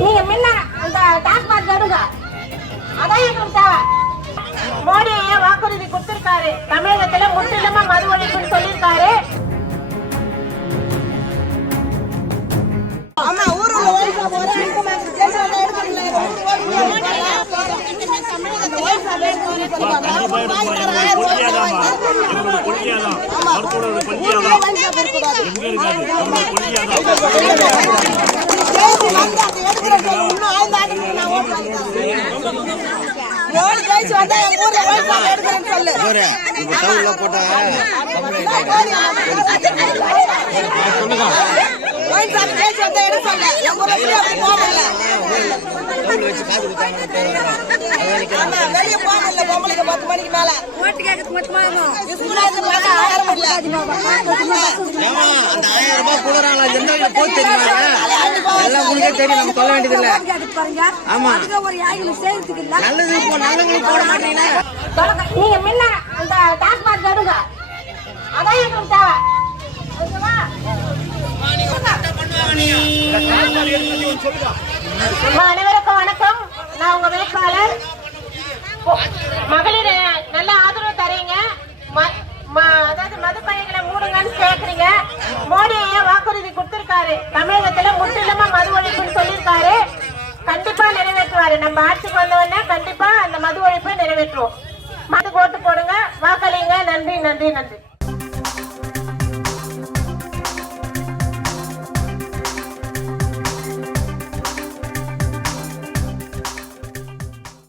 நீங்க முன்ன அந்த டாஸ்மாக் எடுங்க. அதான் எங்களுக்கு தேவை. மோடி ஐயா வாக்குறுதி கொடுத்திருக்காரு, தமிழகத்துல முற்றிலுமா மது ஒழிப்புன்னு சொல்லியிருக்காரு. வெளியே போகல பொம்பளைக்கு 10 மணிக்கு மேல ஓட்டு கேட்கறதுக்கு மட்டுமா அந்த 1000 ரூபாய் கொடுறாங்களா என்ன போய் தெரியுமா எல்லாம் உங்களுக்கே தெரியும் நம்ம சொல்ல வேண்டியது இல்ல ஆமா ஒரு யாயில சேர்த்துக்கு இல்ல நல்லது இப்போ நல்லவங்களுக்கு போட மாட்டீங்க நீங்க முன்ன அந்த டாஸ்மாக் எடுங்க. அதான் எங்களுக்கு தேவை. அனைவருக்கும் வணக்கம். நான் உங்க வேட்பாளர். மகளிர் நல்ல ஆதரவு தரீங்க, அதாவது மது பையங்களை மூடுங்கன்னு கேக்குறீங்க. மோடி ஐயா வாக்குறுதி கொடுத்திருக்காரு, தமிழகத்துல முற்றிலுமா மது ஒழிப்புன்னு சொல்லியிருக்காரு. கண்டிப்பா நிறைவேற்றுவாரு. நம்ம ஆட்சிக்கு வந்தவொடனே கண்டிப்பா அந்த மது ஒழிப்பை நிறைவேற்றுவோம். மது ஓட்டு போடுங்க, வாக்களிங்க. நன்றி நன்றி நன்றி.